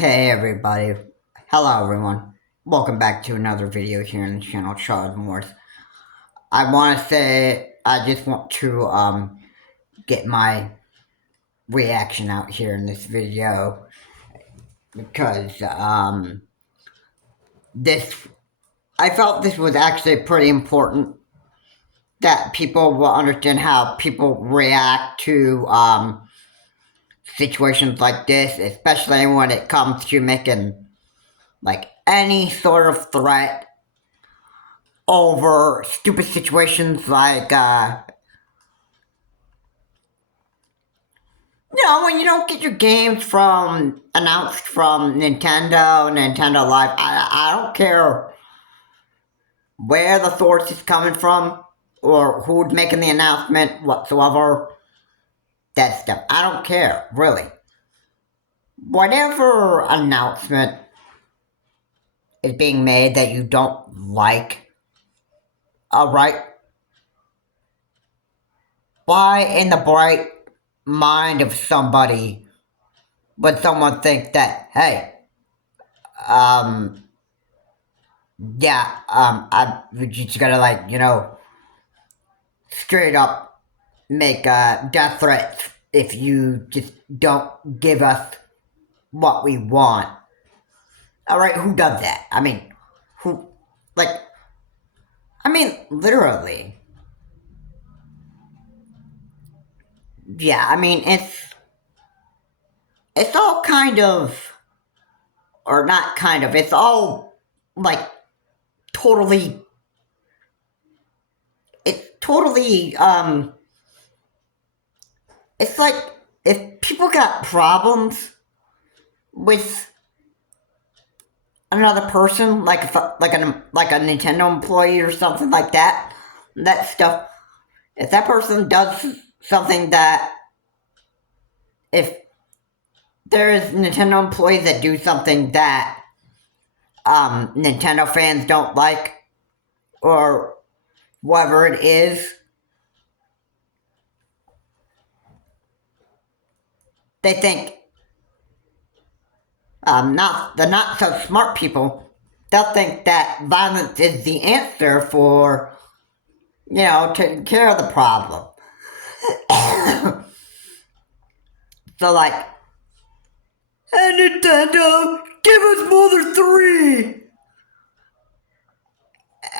Okay, everybody. Hello, everyone. Welcome back to another video here on the channel, Charles Morse. I want to say, I just want to, get my reaction out here in this video because, I felt this was actually pretty important that people will understand how people react to, situations like this, especially when it comes to making, like, any sort of threat over stupid situations like, when you don't get your games announced from Nintendo Live. I don't care where the source is coming from or who's making the announcement whatsoever. That stuff. I don't care, really. Whatever announcement is being made that you don't like, alright, why in the bright mind of somebody would someone think that, hey, um, we just gotta, straight up make death threats if you just don't give us what we want. Alright, who does that? I mean, who, like, literally. Yeah, it's all kind of, or not kind of, it's all, like, totally, it's totally, it's like, if people got problems with another person, like a Nintendo employee or something like that, that stuff, if that person does something that, if there's Nintendo employees that do something that, Nintendo fans don't like, or whatever it is, they think, the not so smart people, they'll think that violence is the answer for, taking care of the problem. So, like, hey Nintendo, give us Mother 3!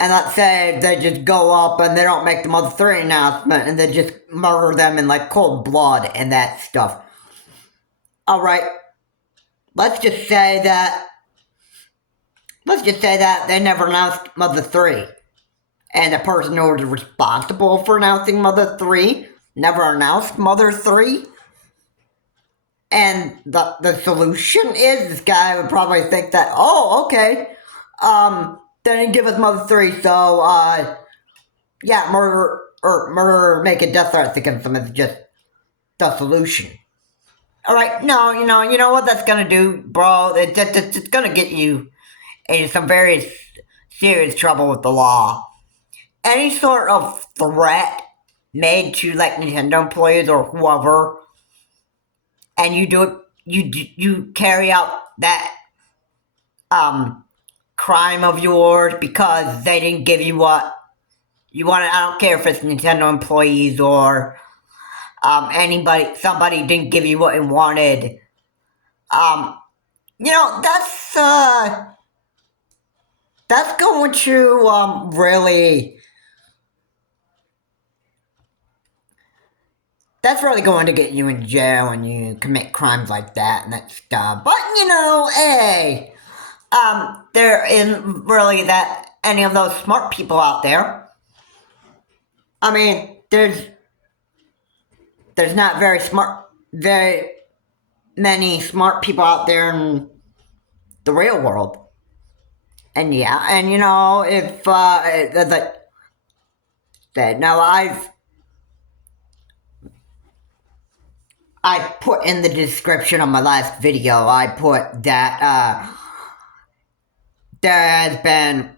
And let's say they just go up and they don't make the Mother 3 announcement and they just murder them in, like, cold blood and that stuff. Alright, let's just say that they never announced Mother 3. And the person who was responsible for announcing Mother 3 never announced Mother 3. And the solution is, this guy would probably think that, oh, okay, they didn't give us Mother 3, so, yeah, murder, making death threats against them is just the solution. Alright, no, you know what that's gonna do, bro? It's gonna get you into some very serious trouble with the law. Any sort of threat made to, like, Nintendo employees or whoever, and you do it, you carry out that, crime of yours because they didn't give you what you wanted. I don't care if it's Nintendo employees or, somebody didn't give you what you wanted. That's going to, really, that's really going to get you in jail when you commit crimes like that and that stuff. But, hey, there isn't really that any of those smart people out there. There's not very many smart people out there in the real world. And yeah, and if, now I put in the description of my last video, I put that, there has been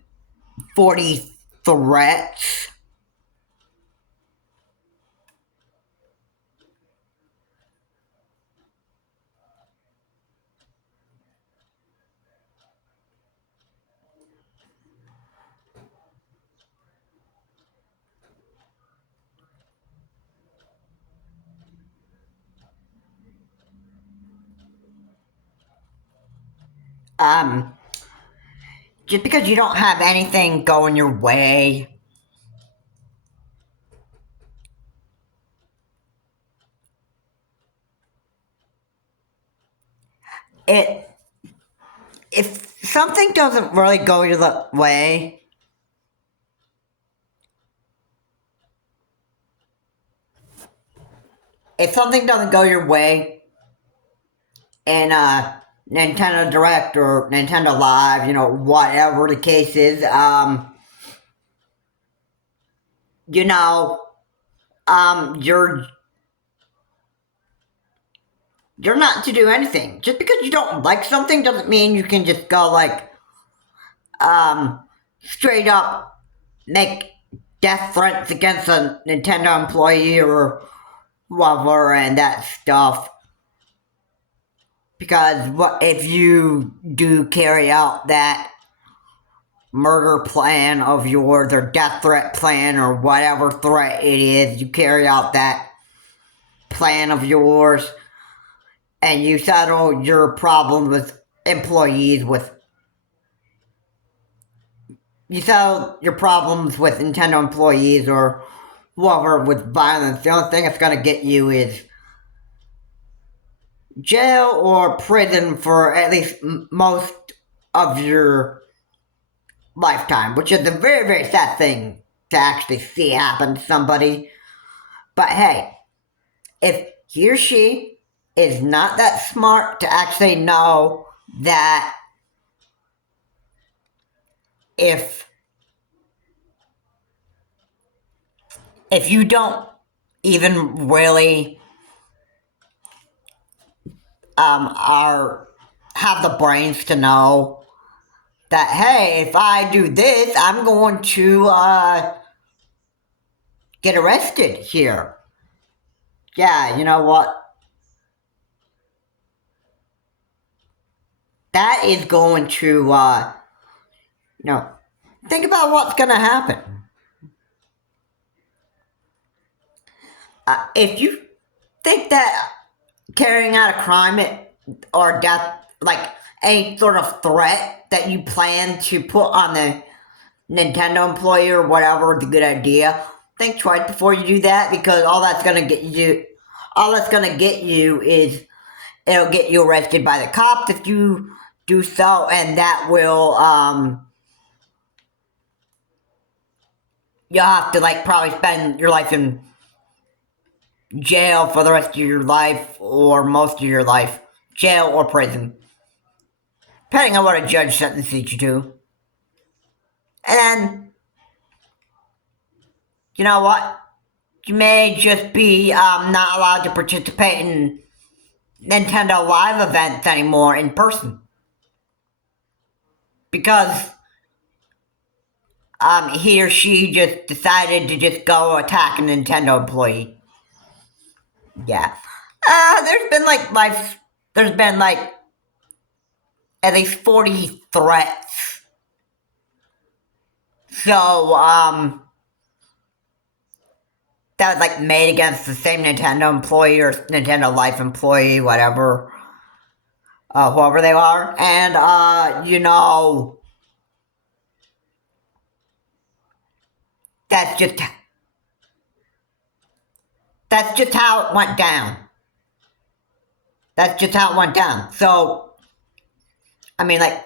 40 threats Um, just because you don't have anything going your way, it if something doesn't really go your way, if something doesn't go your way in Nintendo Direct or Nintendo Live, whatever the case is, you know, you're not to do anything. Just because you don't like something doesn't mean you can just go like straight up make death threats against a Nintendo employee or whoever and that stuff. Because what if you do carry out that murder plan of yours or death threat plan or whatever threat it is, you carry out that plan of yours and you settle your problems with employees with you settle your problems with Nintendo employees or whoever with violence, the only thing it's gonna get you is jail or prison for at least most of your lifetime, which is a very, very sad thing to actually see happen to somebody. But hey, if he or she is not that smart to actually know that if you don't even really are have the brains to know that hey, if I do this, I'm going to get arrested here. Yeah, you know what? That is going to think about what's going to happen. If you think that carrying out a crime or death, like any sort of threat that you plan to put on the Nintendo employee or whatever is a good idea, think twice before you do that because all that's gonna get you is it'll get you arrested by the cops if you do so, and that will you'll have to like probably spend your life in jail for the rest of your life or most of your life, jail or prison, depending on what a judge sentences you to. And you know what? You may just be not allowed to participate in Nintendo Live events anymore in person because he or she just decided to just go attack a Nintendo employee. Yeah. There's been like at least 40 threats. So, that was like made against the same Nintendo employee or Nintendo Life employee, whatever, whoever they are. And, that's just how it went down. That's just how it went down. So, I mean, like,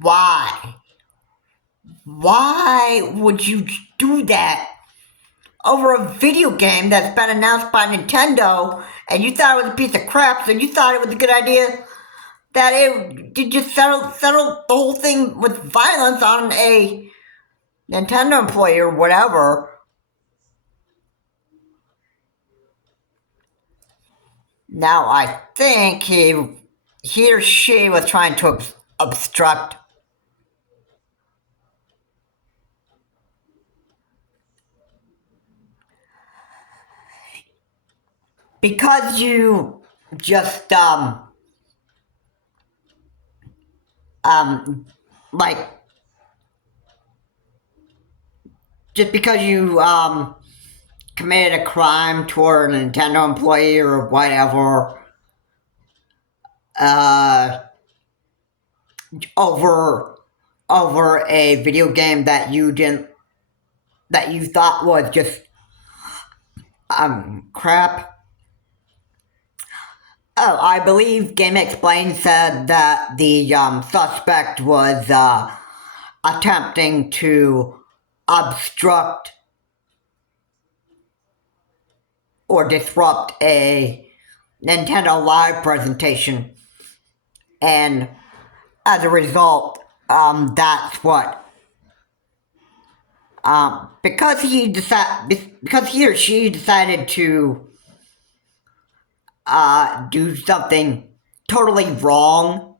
why? Why would you do that over a video game that's been announced by Nintendo and you thought it was a piece of crap, so you thought it was a good idea that it did just settle the whole thing with violence on a Nintendo employee or whatever? Now I think he or she was trying to obstruct because you just like just because you committed a crime toward a Nintendo employee or whatever, over over a video game that you thought was just crap. Oh, I believe Game Explained said that the suspect was attempting to obstruct or disrupt a Nintendo Live presentation, and as a result, that's what. Because he or she decided to do something totally wrong,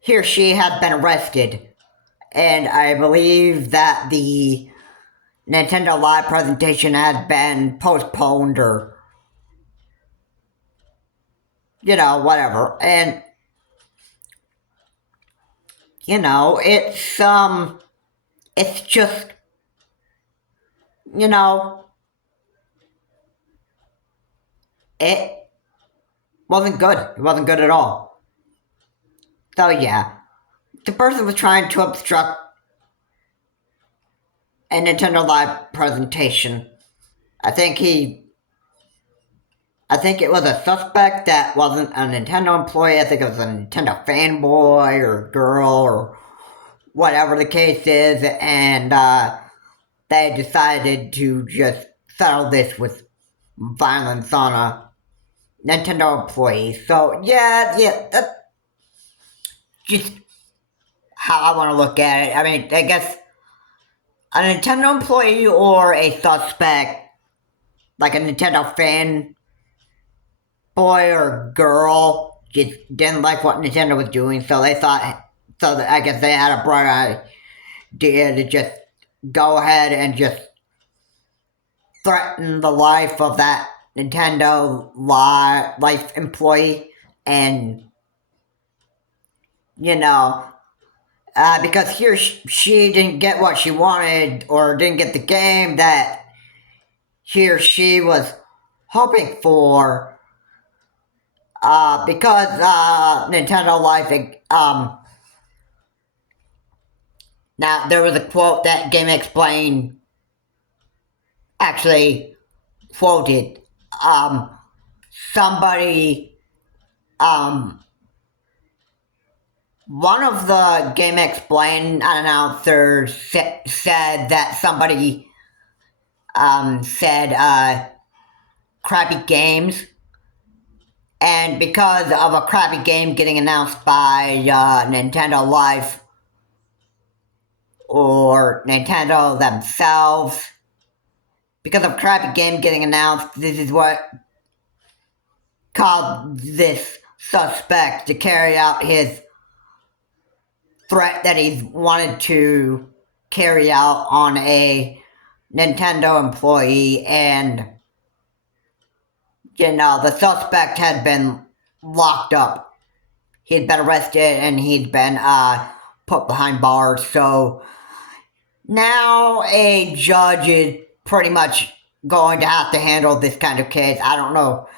he or she had been arrested, and I believe that the Nintendo Live presentation had been postponed or, whatever. And, it's just, you know, it wasn't good. It wasn't good at all. So, yeah, the person was trying to obstruct a Nintendo Live presentation. I think it was a suspect that wasn't a Nintendo employee. I think it was a Nintendo fanboy or girl or whatever the case is, and they decided to just settle this with violence on a Nintendo employee. So yeah, that's just how I want to look at it. I mean, I guess a Nintendo employee or a suspect, like a Nintendo fan boy or girl, just didn't like what Nintendo was doing, so they thought, I guess they had a bright idea to just go ahead and just threaten the life of that Nintendo life employee, and because she didn't get what she wanted or didn't get the game that he or she was hoping for, because Nintendo Life, now there was a quote that Game Explained actually quoted. Somebody, one of the Game Explained announcers said that somebody said crappy games, and because of a crappy game getting announced by Nintendo Life or Nintendo themselves, because of crappy game getting announced, this is what caused this suspect to carry out his threat that he wanted to carry out on a Nintendo employee. And the suspect had been locked up. He'd been arrested and he'd been put behind bars. So now a judge is pretty much going to have to handle this kind of case. I don't know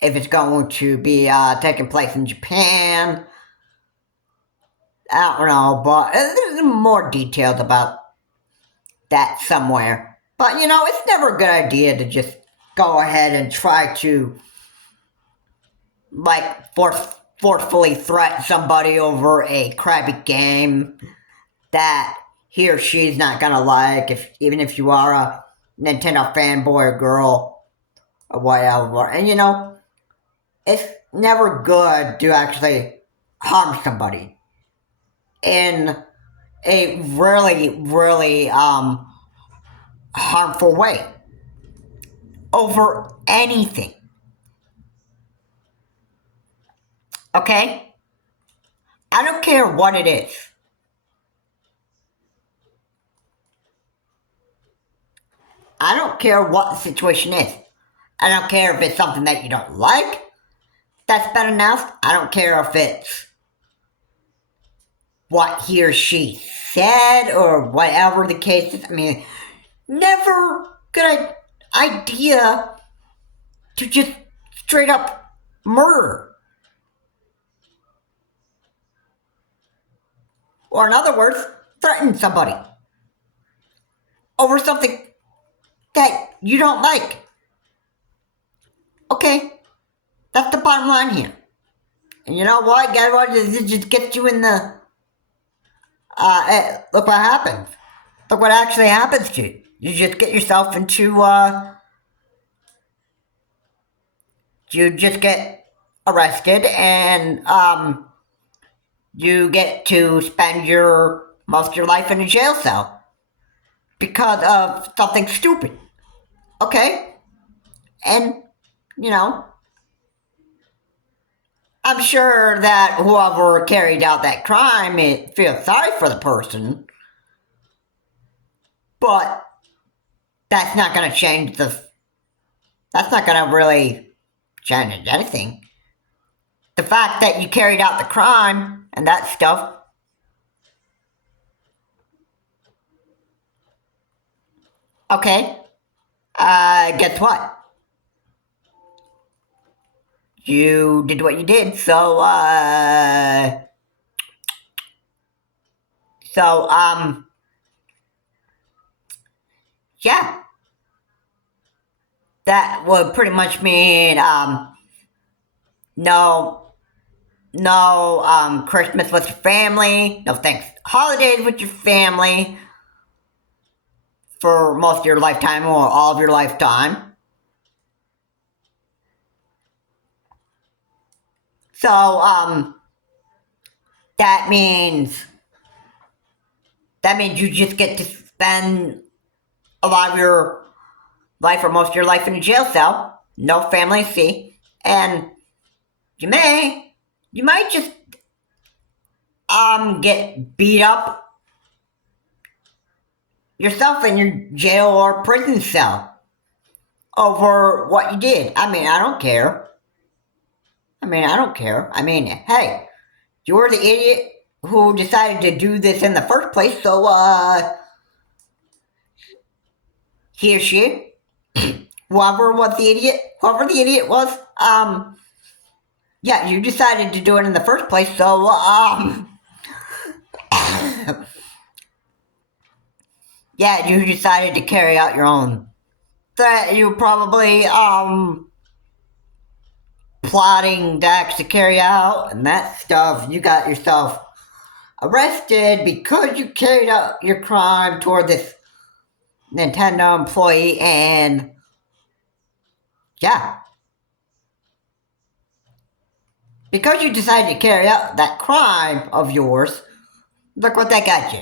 if it's going to be taking place in Japan. I don't know, but there's more details about that somewhere. But, it's never a good idea to just go ahead and try to, forcefully threaten somebody over a crappy game that he or she's not gonna like, even if you are a Nintendo fanboy or girl or whatever. And, it's never good to actually harm somebody in a really, really harmful way over anything. Okay? I don't care what it is. I don't care what the situation is. I don't care if it's something that you don't like that's been announced. I don't care if it's what he or she said or whatever the case is. I mean, never good idea to just straight up murder. Or in other words, threaten somebody over something that you don't like. Okay, that's the bottom line here. And you know what? Guess what? It just gets you in the. Look what happens. Look what actually happens to you. You just get yourself into. You just get arrested, and you get to spend your most of your life in a jail cell because of something stupid. Okay, and you know, I'm sure that whoever carried out that crime it feels sorry for the person, but that's not going to change the. That's not going to really change anything. The fact that you carried out the crime and that stuff. Okay, guess what? You did what you did, so yeah, that would pretty much mean no, no Christmas with your family, no thanks holidays with your family for most of your lifetime or all of your lifetime. So that means you just get to spend a lot of your life or most of your life in a jail cell, no family to see, and you might just get beat up yourself in your jail or prison cell over what you did. I mean, I don't care. I mean, hey, you're the idiot who decided to do this in the first place, so he or she, whoever the idiot was, yeah, you decided to do it in the first place, so yeah, you decided to carry out your own that you probably plotting to actually carry out and that stuff. You got yourself arrested because you carried out your crime toward this Nintendo employee, and yeah, because you decided to carry out that crime of yours, look what that got you.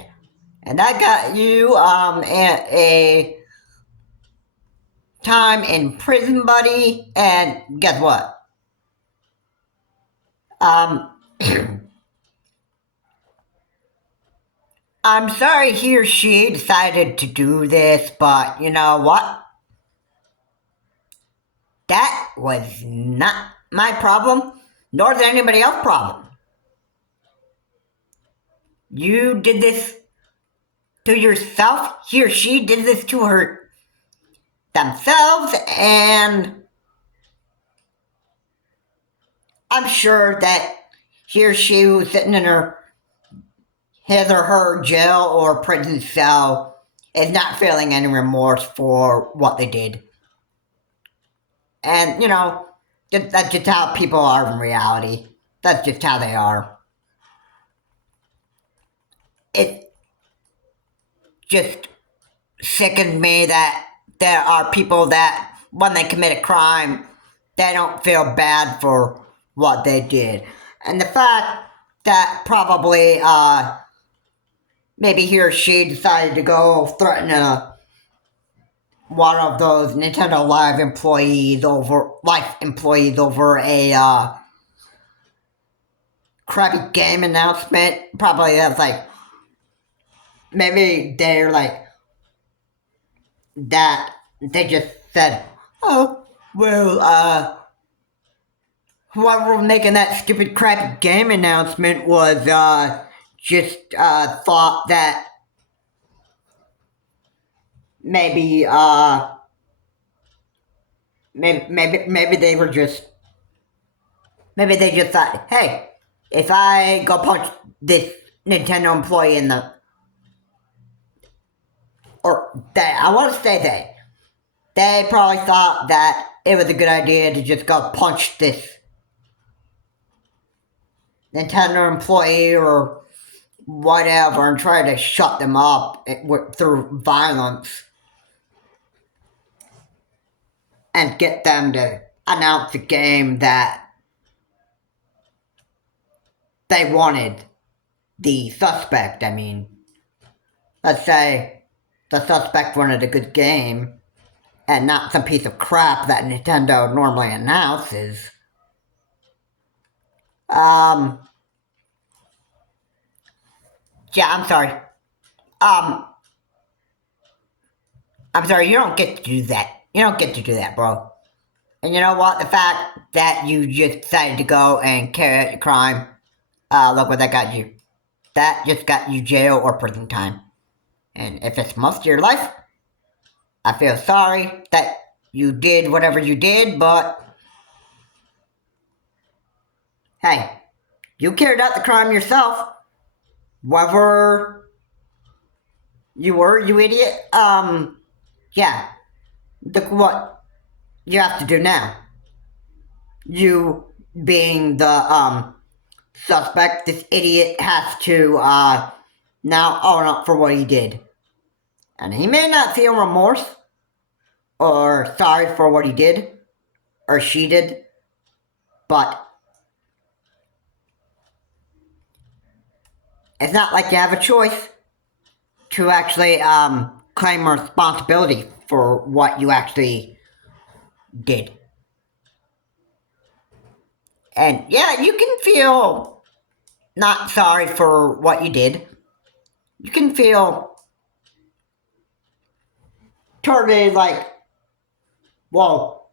And that got you a time in prison, buddy. And guess what? Um, I'm sorry he or she decided to do this, but you know what? That was not my problem, nor is it anybody else's problem. You did this to yourself. He or she did this to her themselves, and I'm sure that he or she who's sitting in his or her jail or prison cell is not feeling any remorse for what they did. And, you know, that's just how people are in reality. That's just how they are. It just sickens me that there are people that, when they commit a crime, they don't feel bad for what they did. And the fact that probably, maybe he or she decided to go threaten one of those Nintendo Live employees over a crappy game announcement. Probably that's like, maybe they're like, that they just said, oh, well, whoever was making that stupid crappy game announcement was, just, thought that maybe, maybe they were just, maybe they just thought, hey, if I go punch this Nintendo employee in the, or I want to say they probably thought that it was a good idea to just go punch this Nintendo employee or whatever and try to shut them up through violence and get them to announce a game that they wanted the suspect. I mean, let's say the suspect wanted a good game and not some piece of crap that Nintendo normally announces. Yeah, I'm sorry. Um, I'm sorry, you don't get to do that. You don't get to do that, bro. And you know what? The fact that you just decided to go and carry out your crime, look what that got you. That just got you jail or prison time. And if it's most of your life, I feel sorry that you did whatever you did, but hey, you carried out the crime yourself. Whether you were, you idiot. Yeah. Look what you have to do now. You being the, suspect, this idiot has to, now own up for what he did. And he may not feel remorse or sorry for what he did or she did, but it's not like you have a choice to actually claim responsibility for what you actually did. And yeah, you can feel not sorry for what you did. You can feel totally like, well,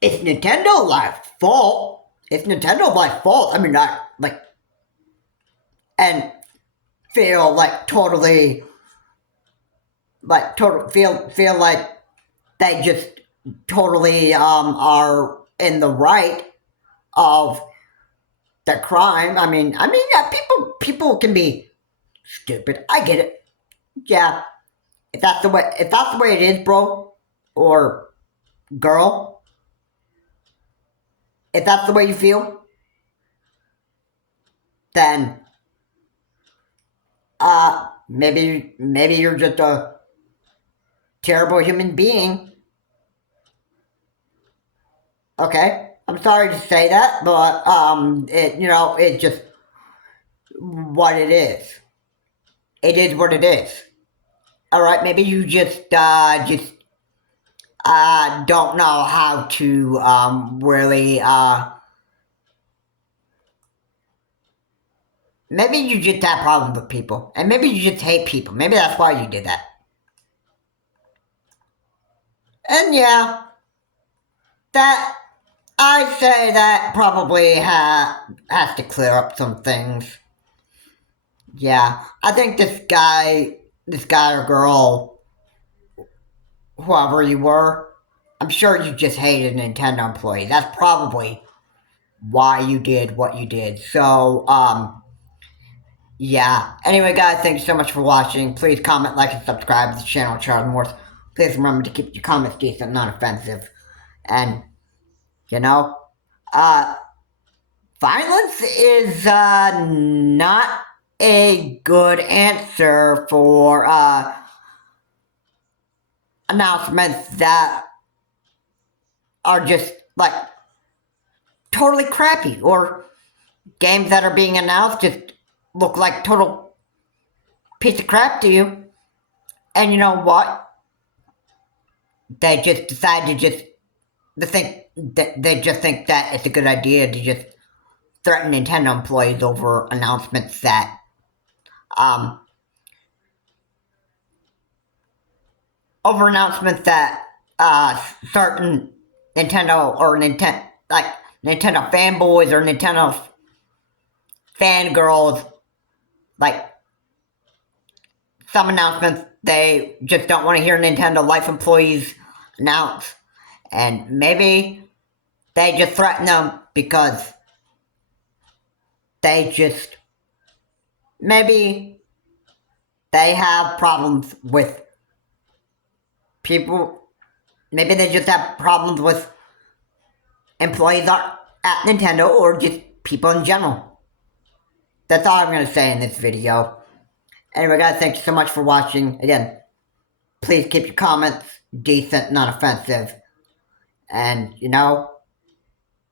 it's Nintendo Live's fault. It's Nintendo Live's fault. I mean, not like, and feel like totally, like feel like they just totally are in the right of the crime. I mean, yeah, people can be stupid. I get it. Yeah, if that's the way it is, bro or girl, if that's the way you feel, then maybe you're just a terrible human being. Okay, I'm sorry to say that, but it's just what it is. It is what it is. All right, maybe you just don't know how to really maybe you just have problems with people, and maybe you just hate people. Maybe that's why you did that. And yeah, that I say that probably has to clear up some things. Yeah, I think this guy or girl, whoever you were, I'm sure you just hated a Nintendo employee. That's probably why you did what you did. So, yeah. Anyway, guys, thank you so much for watching. Please comment, like, and subscribe to the channel, Charles Morse. Please remember to keep your comments decent, not offensive. And, you know, uh, violence is, not a good answer for, announcements that are just, like, totally crappy, or games that are being announced just look like total piece of crap to you. And you know what? They just decide to just they just think that it's a good idea to just threaten Nintendo employees over announcements that certain Nintendo or Nintendo fanboys or Nintendo fangirls, like, some announcements they just don't want to hear Nintendo Life employees announce. And maybe they just threaten them because they just maybe they have problems with people. Maybe they just have problems with employees at Nintendo or just people in general. That's all I'm going to say in this video. Anyway, guys, thank you so much for watching. Again, please keep your comments decent, not offensive. And,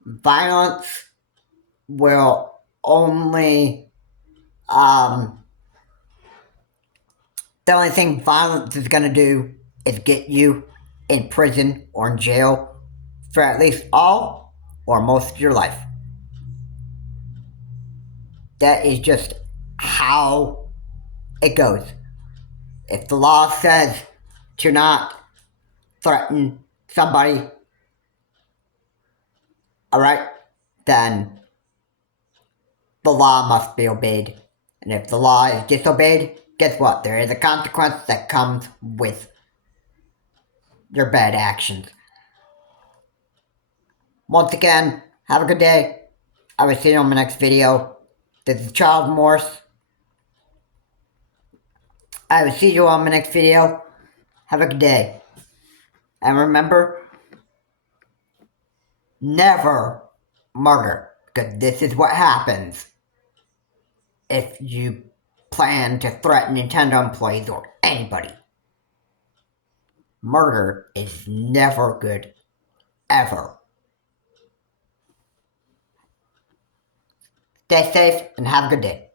violence will only, the only thing violence is going to do is get you in prison or in jail for at least all or most of your life. That is just how it goes. If the law says to not threaten somebody, alright, then the law must be obeyed. And if the law is disobeyed, guess what? There is a consequence that comes with your bad actions. Once again, have a good day. I will see you on my next video. This is Charles Morse. I will see you on my next video. Have a good day. And remember, never murder. Because this is what happens if you plan to threaten Nintendo employees or anybody. Murder is never good. Ever. Stay safe and have a good day.